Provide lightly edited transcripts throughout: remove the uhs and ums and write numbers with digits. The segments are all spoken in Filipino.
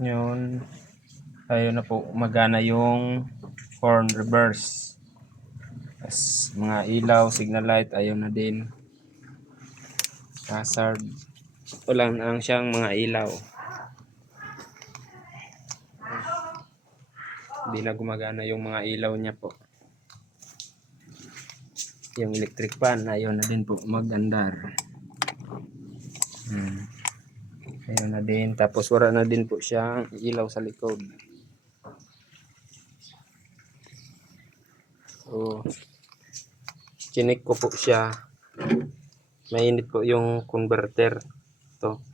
Yun. Ayun na po, magana yung horn reverse. As mga ilaw, signal light, ayun na din. Hazard. Ito lang ang siyang mga ilaw. Hindi na gumagana yung mga ilaw niya po. Yung electric fan, ayun na din po mag-andar. Ayun na din. Tapos wala na din po siyang ilaw sa likod. So, chinik ko po siya. Mainit po yung converter. Ito.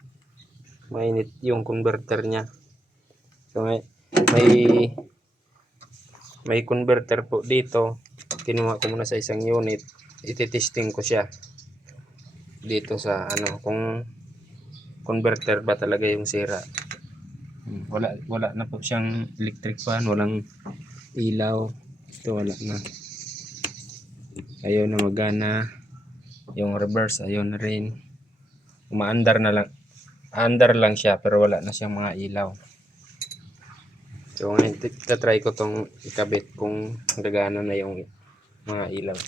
Mainit yung converter niya. So, may converter po dito. Kinuha ko muna sa isang unit. Ititesting ko siya. Dito sa kung converter ba talaga yung sira. Wala na po siyang electric fan, walang ilaw. Ito wala na. Ayaw na magana. Yung reverse ayaw na rin. Umaandar na lang. Andar lang siya pero wala na siyang mga ilaw. So ngayon try ko tong ikabit kung gagana na yung mga ilaw.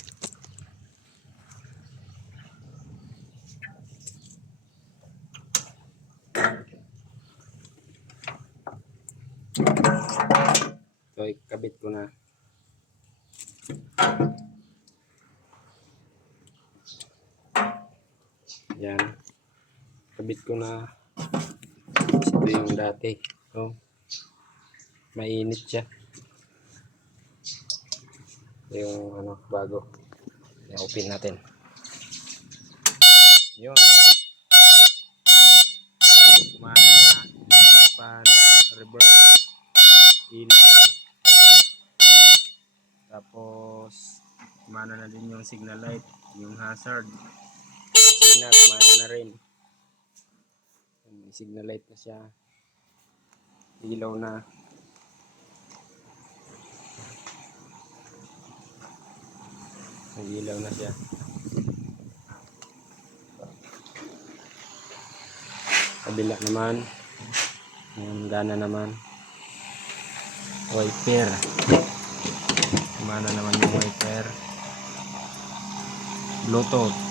So ikabit ko na. Yan. Kabit ko na. Ito yung dati. So, mainit siya. Yung bago. I-open natin. Yun. Kumana na. Pan, reverse, ilaw. Tapos, kumana na din yung signal light, yung hazard. Signal, kumana na rin. Signal light na siya. Ilaw na. Ilaw na siya. Kabila naman. Yung gana naman. Wiper. Kumana naman yung wiper. Bluetooth.